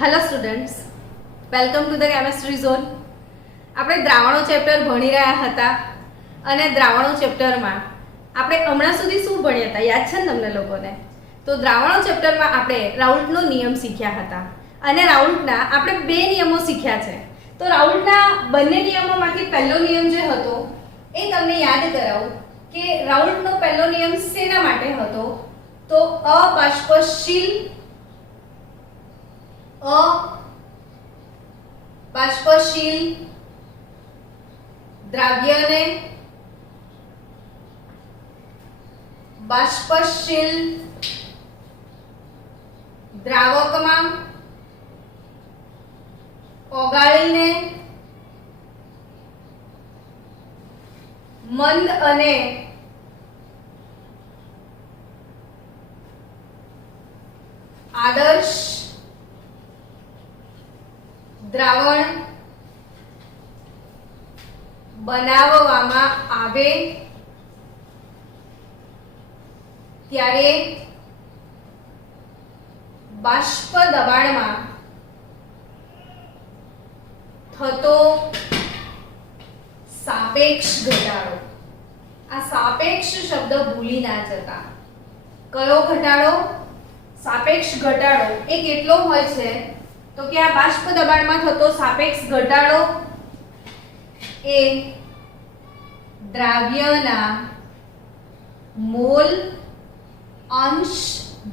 Hello students, welcome to the chemistry zone. આપણે દ્રાવણો chapter ભણી રહ્યા હતા અને દ્રાવણો ચેપ્ટરમાં આપણે હમણાં સુધી શું ભણ્યા હતા યાદ છે ને તમને લોકોને? તો દ્રાવણો ચેપ્ટરમાં આપણે રાઉલ્ટનો નિયમ શીખ્યા હતા અને રાઉલ્ટના આપણે બે નિયમો શીખ્યા છે. તો રાઉલ્ટના બંને નિયમોમાંથી પહેલો નિયમ જે હતો એ તમને યાદ કરાવું કે રાઉલ્ટનો પહેલો નિયમ શેના માટે હતો? તો બાષ્પશીલ દ્રવ્યને બાષ્પશીલ દ્રાવકમાં ઓગાળીને મંદ અને આદર્શ દ્રાવણ બનાવવામાં આવે ત્યારે બાષ્પ દબાણમાં થતો સાપેક્ષ ઘટાડો. આ સાપેક્ષ શબ્દ ભૂલી ના જતા. કયો ઘટાડો? સાપેક્ષ ઘટાડો. એ કેટલો હોય છે? તો કે આ બાષ્પ દબાણમાં થતો સાપેક્ષ ઘટાડો એ દ્રાવ્યના મોલ અંશ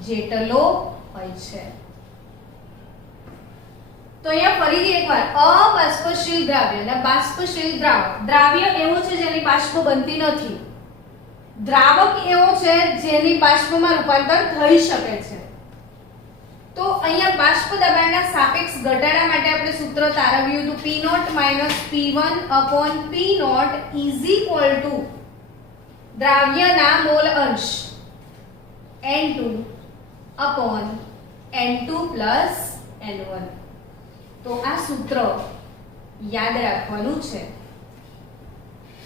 જેટલો હોય છે. તો અહીંયા ફરીથી એકવાર અબાષ્પશીલ દ્રાવ્ય અને બાષ્પશીલ દ્રાવક. દ્રાવ્ય એવો છે જેની બાષ્પ બનતી નથી. દ્રાવક એવો છે જેની બાષ્પમાં રૂપાંતર થઈ શકે છે. તો અહીંયા બાષ્પ દબાણના સાપેક્ષ ઘટાડા માટે આપણે સૂત્ર તારવ્યું હતું P0 - P1/P0 = દ્રાવ્યના મોલ અંશ N2/N2 + N1. તો આ સૂત્ર યાદ રાખવાનું છે.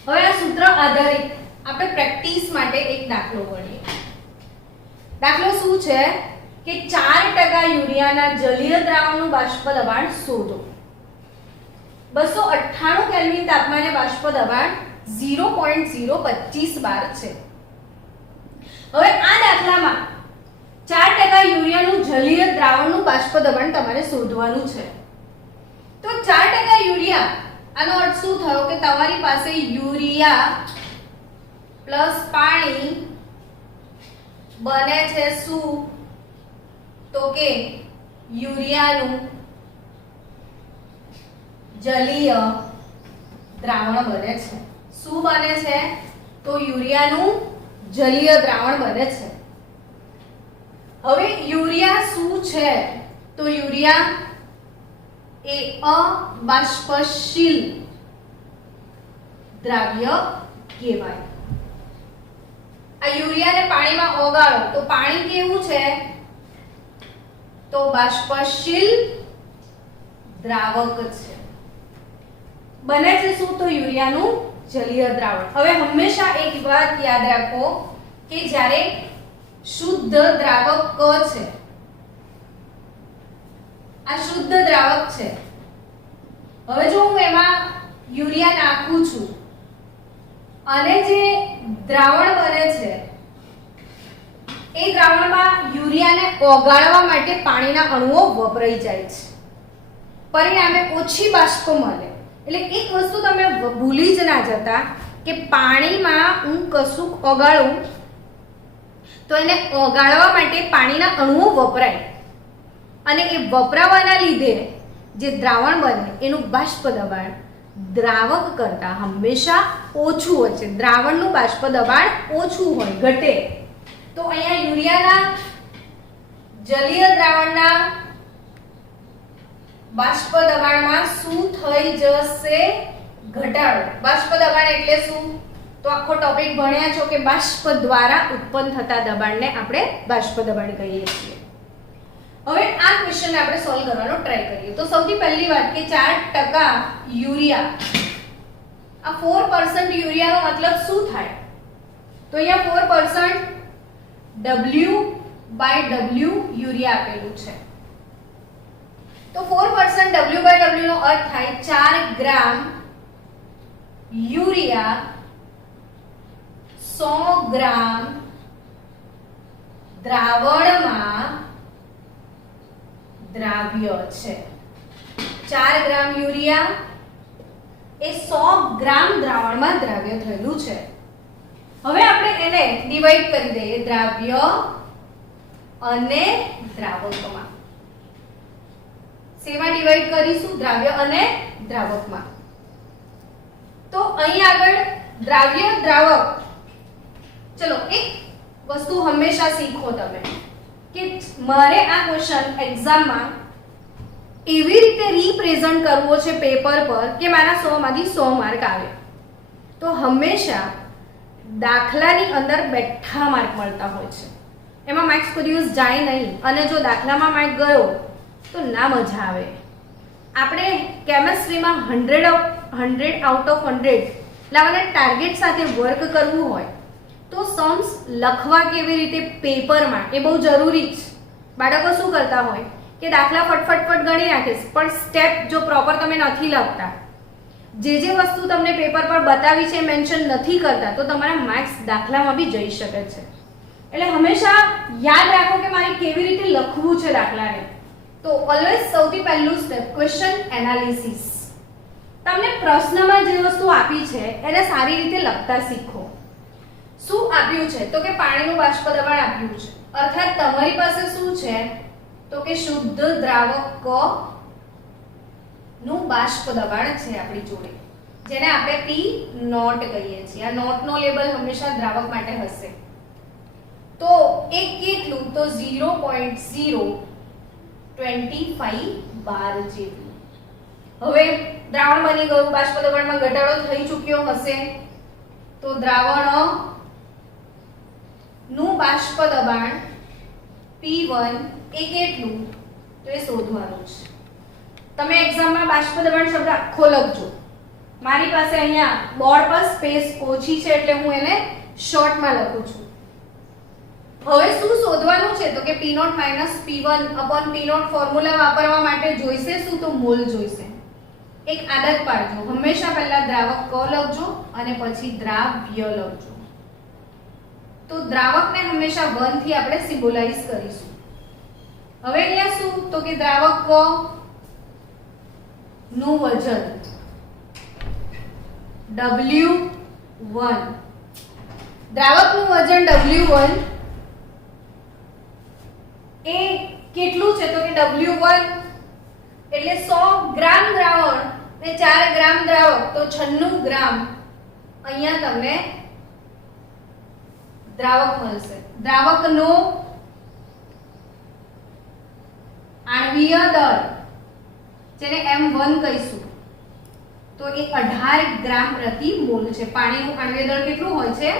હવે આ સૂત્ર આધારિત આપણે પ્રેક્ટિસ માટે એક દાખલો ગણીએ. દાખલો શું છે કે 4% યુરિયાના જલીય દ્રાવણનું બાષ્પ દબાણ શોધો. 298 કેલ્વિન તાપમાને બાષ્પ દબાણ 0.025 બાર છે. હવે આ દાખલામાં 4% યુરિયાનું જલીય દ્રાવણનું બાષ્પ દબાણ તમારે શોધવાનું છે. તો 4% યુરિયા, આનો અર્થ શું થયો કે તમારી પાસે યુરિયા પ્લસ પાણી બને છે શું? તો કે યુરિયાનું જલીય દ્રાવણ બને છે. શું બને છે? તો યુરિયાનું જલીય દ્રાવણ બને છે. હવે યુરિયા શું છે? તો યુરિયા એ અબાષ્પશીલ દ્રાવ્ય કહેવાય. આ યુરિયાને પાણીમાં ઓગાળો તો પાણી કેવું છે? તો બાષ્પશીલ દ્રાવક છે. બને છે શું? તો યુરિયાનું જલીય દ્રાવણ. હવે હંમેશા એક વાત યાદ રાખો કે જ્યારે શુદ્ધ દ્રાવક ક છે, આ શુદ્ધ દ્રાવક છે. હવે જો હું એમાં યુરિયા નાખું છું અને જે દ્રાવણ બને છે એ દ્રાવણમાં યુરિયાને ઓગાળવા માટે પાણીના અણુઓ વપરાઈ જાય છે. પરિણામે ઓછી બાષ્પ મળે. એટલે એક વસ્તુ તમે ભૂલી જ ના જતા કે પાણીમાં હું કશુંક ઓગાળું તો એને ઓગાળવા માટે પાણીના અણુઓ વપરાય અને એ વપરાવાના લીધે જે દ્રાવણ બને એનું બાષ્પ દબાણ દ્રાવક કરતા હંમેશા ઓછું હોય છે. દ્રાવણનું બાષ્પ દબાણ ઓછું હોય, ઘટે. તો અહીંયા યુરિયાના જલીય દ્રાવણના બાષ્પ દબાણમાં શું થઈ જશે? ઘટાડો. બાષ્પ દબાણ એટલે શું? તો આખો ટોપિક ભણ્યા છો કે બાષ્પ દ્વારા ઉત્પન્ન થતા દબાણને આપણે બાષ્પ દબાણ કહીએ છીએ. હવે આ ક્વેશ્ચન આપણે સોલ્વ કરવાનો ટ્રાય કરીએ. તો સૌથી પહેલી વાત કે 4% યુરિયા, આ 4% યુરિયાનો મતલબ શું થાય? તો અહીંયા 4% W/W યુરિયા આપેલું છે. તો W/W નો અર્થ થાય 4 ગ્રામ યુરિયા 100 ગ્રામ દ્રાવણમાં દ્રાવ્ય છે. 4 ગ્રામ યુરિયા એ 100 ગ્રામ દ્રાવણમાં દ્રાવ્ય થયેલું છે. હવે આપણે એને ડિવાઈડ કરી દઈએ દ્રાવ્ય અને દ્રાવકમાં. શેમાં ડિવાઈડ કરીશું? દ્રાવ્ય અને દ્રાવકમાં. તો અહીં આગળ દ્રાવ્ય દ્રાવક, ચલો એક વસ્તુ હંમેશા શીખો તમે કે મારે આ ક્વેશ્ચન એક્ઝામમાં એવી રીતે રિપ્રેઝન્ટ કરવો છે પેપર પર કે મારા 100 માંથી 100 માર્ક આવે. તો હંમેશા દાખલાની અંદર બેઠા માર્ક મળતા હોય છે, એમાં માર્ક્સ કોઈ દિવસ જાય નહીં. અને જો દાખલામાં માર્ક ગયો તો ના મજા આવે. આપણે કેમેસ્ટ્રીમાં 100 આઉટ ઓફ 100 લાવવાના ટાર્ગેટ સાથે વર્ક કરવું હોય તો સમ્સ લખવા કેવી રીતે પેપરમાં એ બહુ જરૂરી છે. બાળકો શું કરતા હોય કે દાખલા ફટફટ ગણી નાખે પણ સ્ટેપ જો પ્રોપર તમે નથી લખતા, જે વસ્તુ તમને પેપર પર બતાવી છે મેન્શન નથી કરતા, તો તમારા માર્ક્સ દાખલામાં બી જઈ શકે છે. એટલે હંમેશા યાદ રાખો કે મારે કેવી રીતે લખવું છે દાખલાને. તો ઓલવેઝ સૌથી પહેલું સ્ટેપ ક્વેશ્ચન એનાલિસિસ. તમને પ્રશ્નમાં જે વસ્તુ આપી છે એને સારી રીતે લખતા શીખો. શું આપ્યું છે? તો કે પાણીનું બાષ્પ દબાણ આપ્યું છે, અર્થાત તમારી પાસે શું છે? તો કે શુદ્ધ દ્રાવક નું બાષ્પ દબાણ છે આપણી જોડે, જેને આપણે P નોટ કહીએ છીએ. આ નોટ નો લેબલ હંમેશા દ્રાવક માટે હશે. તો એક કેટલું? તો 0.025 બાર જેટલું. હવે દ્રાવણ બની ગયું, બાષ્પ દબાણમાં ઘટાડો થઈ ચૂક્યો હશે, તો દ્રાવણ નું બાષ્પ દબાણ P1 એ કેટલું? તો એ શોધવાનું છે. તમે એક્ઝામમાં બાષ્પ દબાણ શબ્દ આખો લખજો. મારી પાસે અહીંયા બોર્ડ પર સ્પેસ ઓછી છે એટલે હું એને શોર્ટમાં લખું છું. હવે શું શોધવાનું છે? તો કે P0 P1 P0 ફોર્મ્યુલા વાપરવા માટે જોઈશે શું? તો મોલ જોઈશે. એક આદત પાડજો, હંમેશા પહેલા દ્રાવક ક લખજો અને પછી દ્રાવ્ય લખજો. તો દ્રાવકને હંમેશા 1 થી આપણે સિમ્બોલાઇઝ કરીશું. હવે અહીંયા શું? તો કે દ્રાવક ક નું વજન W1, દ્રાવકનું વજન W1 એ કેટલું છે? તો કે W1 એટલે 100 ગ્રામ દ્રાવણ ને 4 ગ્રામ દ્રાવક, તો 96 ગ્રામ અહીંયા તમને દ્રાવક મળશે. દ્રાવકનો આણ્વીય દળ જેને M1 કહીશું તો એ 18 ગ્રામ પ્રતિ મોલ છે. પાણીનું આણ્વીય દળ કેટલું હોય છે?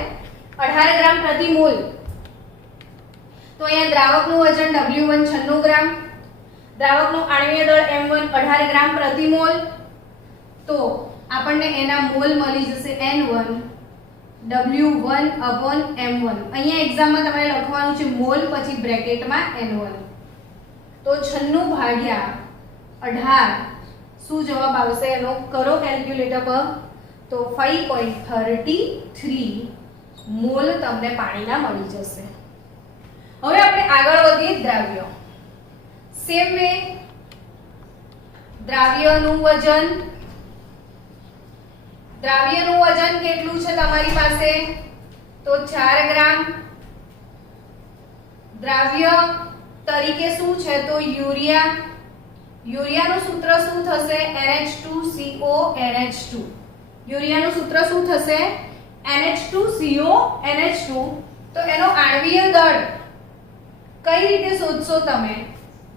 18 ગ્રામ પ્રતિ મોલ. તો અહીંયા દ્રાવકનું વજન W1 96 ગ્રામ, દ્રાવકનું આણ્વીય દળ M1 18 ગ્રામ પ્રતિ મોલ. તો આપણને એના મોલ મળી જશે N1 W1/M1. અહીંયા એક્ઝામમાં તમારે લખવાનું છે મોલ પછી બ્રેકેટમાં N1. તો 96 ભાગ્યા 18 શું જવાબ આવશે એનો? કરો કેલ્ક્યુલેટર પર. તો 5.33 મોલ તમને પાણીના મળી જશે. હવે આપણે આગળ વધીએ દ્રાવ્ય. સેમ વે દ્રાવ્યનું વજન કેટલું છે તમારી પાસે? તો 4 ગ્રામ. દ્રાવ્ય તરીકે શું છે? તો યુરિયા. યુરિયાનું સૂત્ર શું થશે? NH2CONH2. યુરિયાનું સૂત્ર શું થશે? NH2CONH2. તો એનો આણ્વીય દળ કઈ રીતે શોધશો તમે?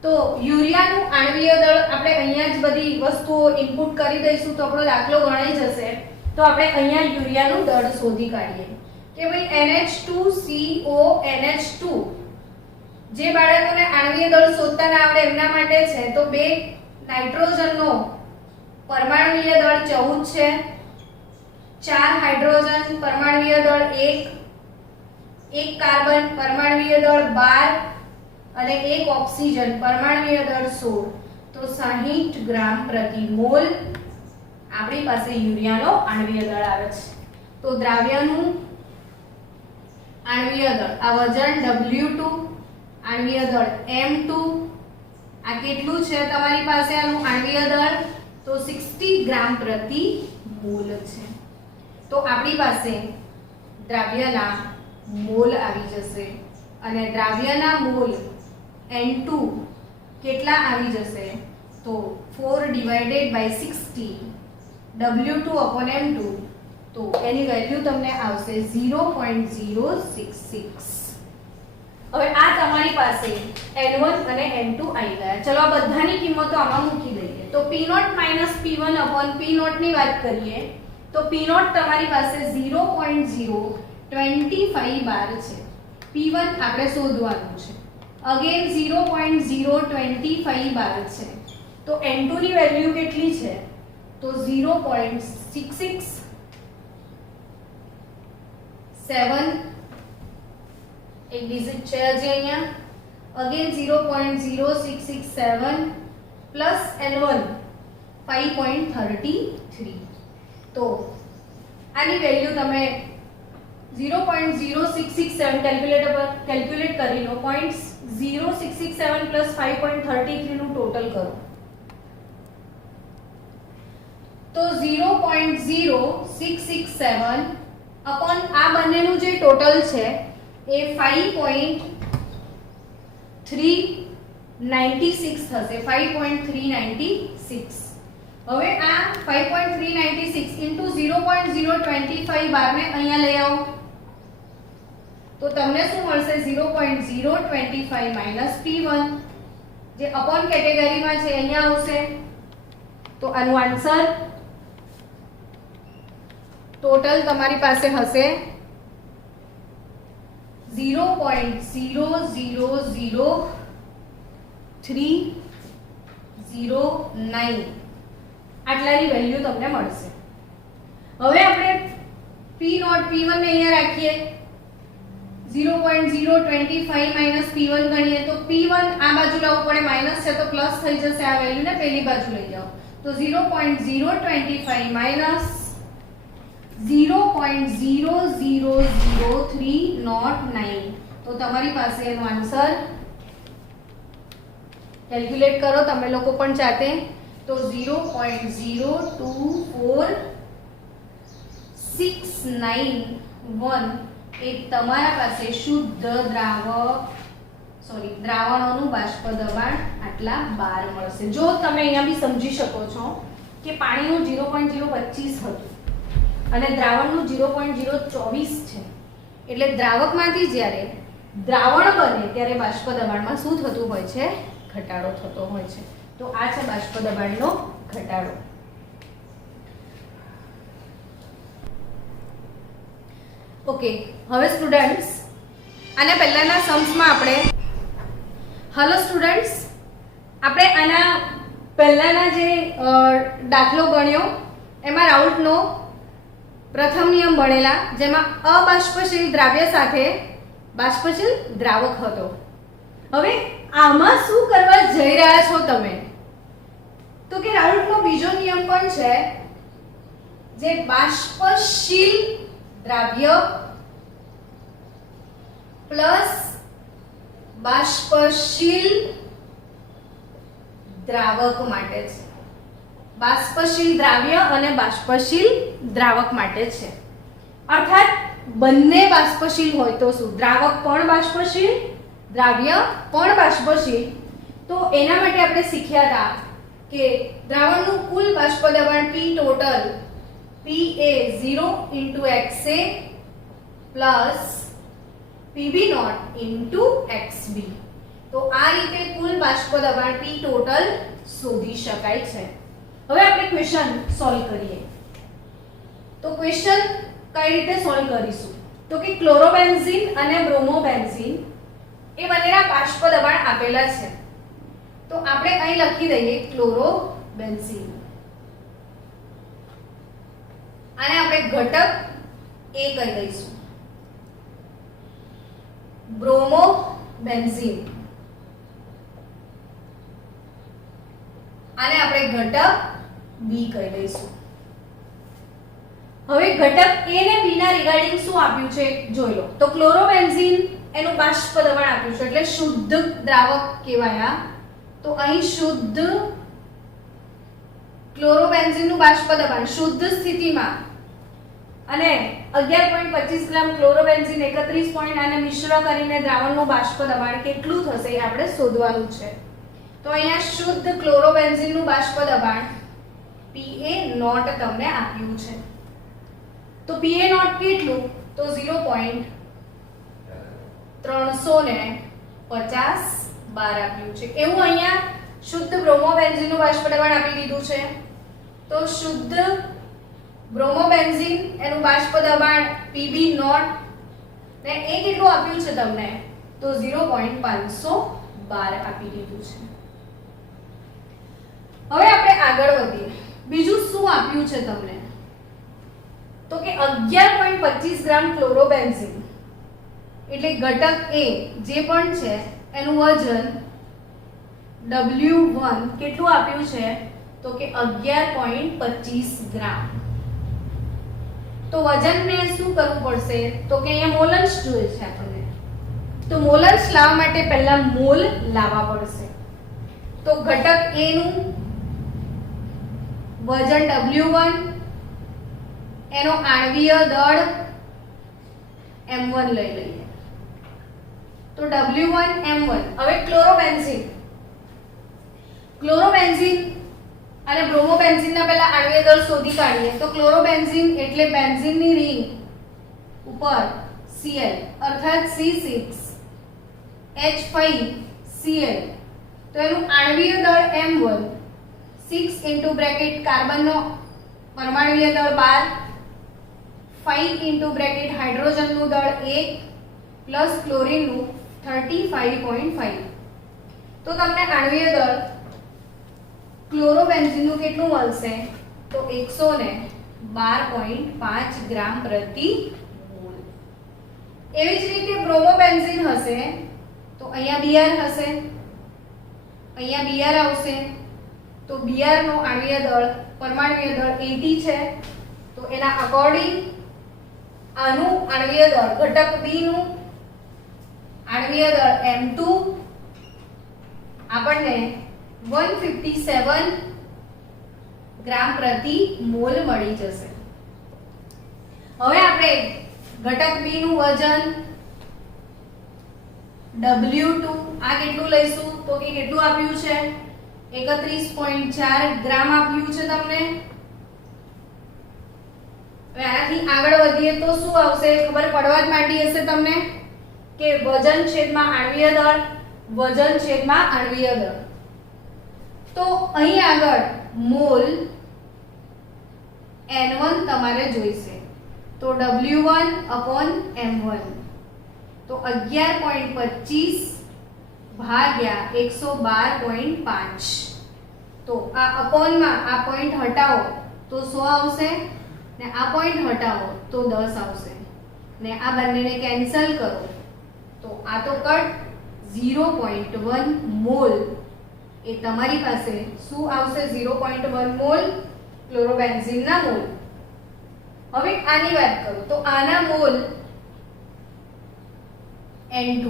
તો યુરિયાનું આણ્વીય દળ આપણે અહીંયા જ બધી વસ્તુઓ ઇનપુટ કરી દઈશું તો આપણો દાખલો ગણાઈ જશે. તો આપણે અહીંયા યુરિયાનું દળ શોધી કાઢીએ કે ભાઈ NH2CONH2. જે બાળકોને આણ્વીય દળ શોધતા ના આવડે એમના માટે છે. તો 2 નાઇટ્રોજનનો પરમાણુય દળ 14 છે, 4 હાઇડ્રોજન પરમાણુય દળ 1 કાર્બન પરમાણુય દળ 12 અને 1 ઓક્સિજન પરમાણુય દળ 16. તો 60 ગ્રામ પ્રતિ મોલ આપણી પાસે યુરિયાનો આણ્વીય દળ આવે છે. તો દ્રાવ્યનું આણ્વીય દળ, આ વજન W2, આણ્વીય દળ M2, આ કેટલું છે તમારી પાસે આનું આણ્વીય દળ? તો 60 ગ્રામ પ્રતિ મોલ છે. તો આપણી પાસે દ્રાવ્યના મોલ આવી જશે અને દ્રાવ્યના મોલ N2 કેટલા આવી જશે? તો 4/60 W2/M2, તો એની વેલ્યુ તમને આવશે 0.066. હવે આ તમારી પાસે N1 અને N2 આવી ગયા. ચલો આ બધાની કિંમતો આમાં મૂકી દઈએ. તો P0 P1/P0 ની વાત કરીએ તો P0 તમારી પાસે 0.025 બાર છે. P1 આપણે શોધવાનું છે. અગેન 0.025 બાર છે. તો N2 ની વેલ્યુ કેટલી છે? તો 0.6667, એક ડિજિટ છે હજી અહીંયા. Again 0.0667 plus N1 5.33. તો આની વેલ્યુ તમે 0.0667 કેલ્ક્યુલેટર પર કેલ્ક્યુલેટ કરી લો. 0.0667 પ્લસ 5.33 નું ટોટલ કરો તો 0.0667 અપોન આ બંનેનું જે ટોટલ છે એ 5.396 થશે. 5.396. હવે આ 5.396 ઇન્ટુ 0.025 બારને અહીંયા લઈ આવો તો તમને શું મળશે? 0.025 માઈનસ P1 જે અપોન કેટેગરીમાં છે અહીંયા આવશે. તો આનું આન્સર ટોટલ તમારી પાસે હશે 0.00309. આટલાની વેલ્યુ તમને મળશે. હવે આપણે P0 P1 ને અહીંયા રાખીએ. 0.025 માઈનસ P1 ગણીએ તો P1 આ બાજુ લાવવું પડે, માઈનસ છે તો પ્લસ થઈ જશે. આ વેલ્યુ ને પેલી બાજુ લઈ જાઓ તો 0.025 માઈનસ 0.00309. તો તમારી પાસે એનો આન્સર કેલ્ક્યુલેટ કરો તમે લોકો પણ જાતે. તો 0.02461 એ તમારા પાસે શુદ્ધ દ્રાવણોનું બાષ્પ દબાણ આટલા બાર મળશે. જો તમે અહીંયા બી સમજી શકો છો કે પાણીનું 0.025 હતું અને દ્રાવણનું 0.024 છે, એટલે દ્રાવકમાંથી જ્યારે દ્રાવણ બને ત્યારે બાષ્પ દબાણમાં શું થતું હોય છે? ઘટાડો થતો હોય છે. તો આ છે બાષ્પ દબાણનો ઘટાડો. ઓકે, હવે સ્ટુડન્ટ્સ આના પહેલાના સમ્સમાં આપણે આના પહેલાના જે દાખલો ગણ્યો એમાં રાઉલ્ટનો પ્રથમ નિયમ ભણેલા, જેમાં અબાષ્પશીલ દ્રાવ્ય સાથે બાષ્પશીલ દ્રાવક હતો. હવે આમાં શું કરવા જઈ રહ્યા છો તમે? તો કે રાઉલ્ટનો બીજો નિયમ પણ છે, જે બાષ્પશીલ દ્રાવ્ય પ્લસ બાષ્પશીલ દ્રાવક માટે છે. બાષ્પશીલ દ્રાવ્ય અને બાષ્પશીલ દ્રાવક માટે છે. અર્થાત બંને બાષ્પશીલ હોય તો શું? દ્રાવક પણ બાષ્પશીલ, દ્રાવ્ય પણ બાષ્પશીલ. તો એના માટે આપણે શીખ્યા હતા કે દ્રાવણનું કુલ બાષ્પ દબાણ P ટોટલ P એ 0 × XA પ્લસ PB0 × XB. તો આ રીતે કુલ બાષ્પ દબાણ P ટોટલ શોધી શકાય છે. હવે આપણે ક્વેશ્ચન સોલ્વ કરીએ. તો ક્વેશ્ચન કઈ રીતે સોલ્વ કરીશું? તો કે ક્લોરોબેન્ઝીન અને બ્રોમોબેન્ઝીન એ બંનેના બાષ્પ દબાણ આપેલા છે. તો આપણે અહીં લખી દઈએ ક્લોરોબેન્ઝીન. આને આપણે ઘટક A કહી દઈશું. બ્રોમોબેન્ઝીન આને આપણે ઘટક બી કહી દઈશું. હવે ઘટક A ને B ના રિગાર્ડિંગ શું આપ્યું છે જોઈ લો. તો ક્લોરોબેન્ઝીન એનું બાષ્પ દબાણ આપ્યું છે એટલે શુદ્ધ દ્રાવક કહેવાય. તો અહીં શુદ્ધ ક્લોરોબેન્ઝીન નું બાષ્પ દબાણ શુદ્ધ સ્થિતિમાં અને 11.25 ગ્રામ ક્લોરોબેન્ઝીન 31 આને મિશ્ર કરીને દ્રાવણનું બાષ્પ દબાણ કેટલું થશે એ આપણે શોધવાનું છે. તો અહીંયા શુદ્ધ ક્લોરોબેન્ઝીન નું બાષ્પ દબાણ PA0 તમને આપ્યું છે. તો PA0 કેટલું? તો 0.350 બાર આપ્યું છે. એવું અહીંયા શુદ્ધ બ્રોમોબેન્ઝીન નું બાષ્પ દબાણ આપી દીધું છે. તો શુદ્ધ બ્રોમોબેન્ઝીન એનું બાષ્પ દબાણ PB0 ને એ કેટલું આપ્યું છે તમને? તો 0.512 આપી દીધું છે. હવે આપણે આગળ વધીએ. બીજું શું આપ્યું છે તમને? તો કે 11.25 ગ્રામ ક્લોરોબેન્ઝીન એટલે ઘટક A જે પણ છે એનું વજન W1 કેટલું આપ્યું છે? તો કે 11.25 ગ્રામ. તો વજનને શું કરવું પડશે? તો કે અહીંયા મોલન્સ જોઈએ છે આપણને. તો મોલન્સ લાવવા માટે પહેલા મોલ લાવવા પડશે. તો ઘટક A નું વજન W1 એનો આણ્વીય દળ M1 લઈ લઈએ. તો W1 M1. હવે ક્લોરોબેન્ઝીન અને બ્રોમોબેન્ઝીનના પહેલા આણ્વીય દળ શોધી કાઢીએ. તો ક્લોરોબેન્ઝીન એટલે બેન્ઝીનની રિંગ ઉપર Cl અર્થાત C6H5Cl. તો એનું આણ્વીય દળ M1 6 ઇન્ટુ બ્રેકેટ કાર્બનનો પરમાણુય દળ 12 5 ઇન્ટુ બ્રેકેટ હાઇડ્રોજનનું દળ 1 પ્લસ ક્લોરીનનું 35.5. તો તમને આણ્વીય દળ ક્લોરોબેન્ઝીનનું કેટલું મળશે? તો 112.5 ગ્રામ પ્રતિ મોલ. એવી જ રીતે બ્રોમોબેન્ઝીન હશે તો અહીંયા Br હશે, અહીંયા Br આવશે. તો Br નો આણ્વીય દળ પરમાણુય દળ 80 છે. તો એના અકોર્ડિંગ આનું આણ્વીય દળ ઘટક B નું આણ્વીય દળ M2 આપણને 157 ગ્રામ પ્રતિ મોલ મળી જશે. હવે આપણે ઘટક B નું વજન W2 આ કેટલું લઈશું? તો કે કેટલું આપ્યું છે? 31.4 ગ્રામ આપ્યું છે તમને. હવે આનાથી આગળ વધીએ તો શું આવશે? ખબર પડવા જ માંડી હશે તમને કે વજન છેદમાં આણ્વીય દળ, વજન છેદમાં આણ્વીય દળ. તો અહીં આગળ મોલ N1 તમારે જોઈશે. તો W1 M1 તો 11.25 ભાગ્યા 112.5. તો આ અપોનમાં આ પોઈન્ટ હટાવો તો 100 આવશે ને આ પોઈન્ટ હટાવો તો 10 આવશે ને આ બંનેને કેન્સલ કરો તો આ તો કટ 0.1 મોલ એ તમારી પાસે શું આવશે? 0.1 મોલ ક્લોરોબેન્ઝીનના મોલ. હવે આની વાત કરું તો આના મોલ N2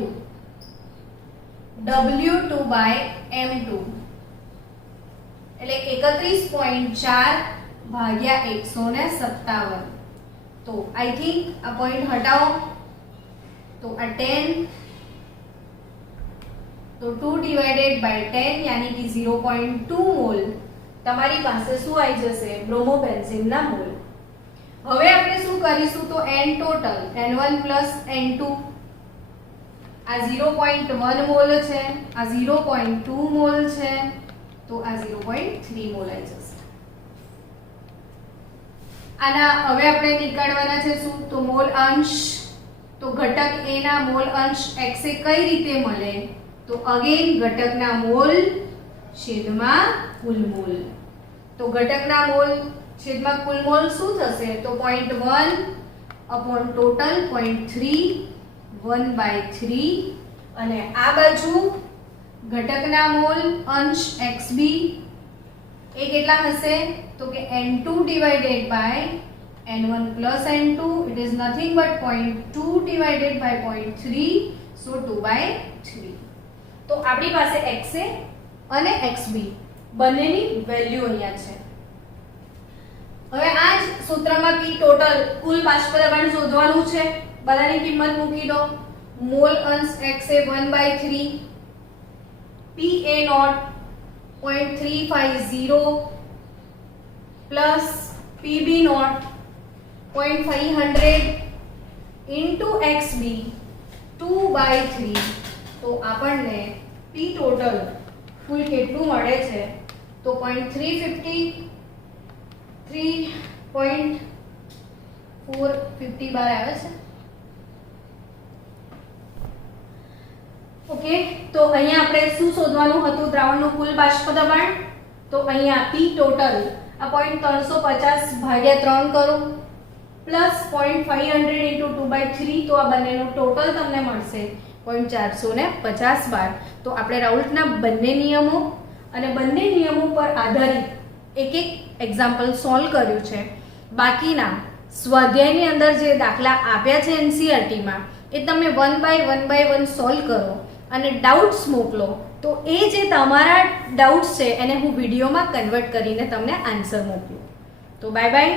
W2/M2 એટલે 31.4 ભાગ્યા 157. તો આઈ થિંક આ પોઈન્ટ હટાવો તો આ 10 તો 2 ડિવાઇડેડ બાય 10 यानी कि 0.2 મોલ તમારી પાસે શું આવી જશે? બ્રોમોબેન્ઝીનના મોલ. હવે આપણે શું કરીશું? તો n ટોટલ n1 n2 આ 0.1 મોલ છે, આ 0.2 મોલ છે, તો આ 0.3 મોલ આવી જશે. આના હવે આપણે નીકાળવાના છે શું? તો મોલ અંશ. તો ઘટક A ના મોલ અંશ x એ કઈ રીતે મળે? તો અગેન ઘટકના મોલ છેદમાં કુલ મોલ. તો ઘટકના મોલ છેદમાં કુલ મોલ શું થશે? તો 0.1 અપોન ટોટલ 0.3 1/3 અને આ બાજુ ઘટકના મોલ અંશ xb એ કેટલા હશે તો કે n2 divided by n1 plus n2, it is nothing but 0.2 divided by 0.3, so 2/3. તો આપણી પાસે XA અને XB બંનેની વેલ્યુ અહીંયા છે. હવે આ જ સૂત્રમાં P ટોટલ કુલ બાષ્પ દબાણ શોધવાનું છે. બધાની કિંમત મૂકી દો. મોલ અંશ XA 1/3, PA naught 0.350 plus PB naught 0.500 into XB 2/3. તો આપણને P ટોટલ કુલ કેટલું મળે છે તો 3.450 બાર આવે છે. ઓકે, તો અહીંયા આપણે શું શોધવાનું હતું? દ્રાવણનું કુલ બાષ્પ દબાણ. તો અહીંયા P ટોટલ આ 0.350 ભાગ્યા 3 કરો પ્લસ 0.500 into 2/3, તો આ બંનેનું ટોટલ તમને મળશે 0.450 બાર. તો આપણે રાઉલ્ટના બંને નિયમો અને બંને નિયમો પર આધારિત એક એક એક્ઝામ્પલ સોલ્વ કર્યું છે. બાકીના સ્વાધ્યાયની અંદર જે દાખલા આપ્યા છે NCERT-માં એ તમે 1 by 1 સોલ્વ કરો અને ડાઉટ્સ મોકલો. તો એ જે તમારા ડાઉટ્સ છે એને હું વિડીયોમાં કન્વર્ટ કરીને તમને આન્સર મોકલું. તો બાય બાય.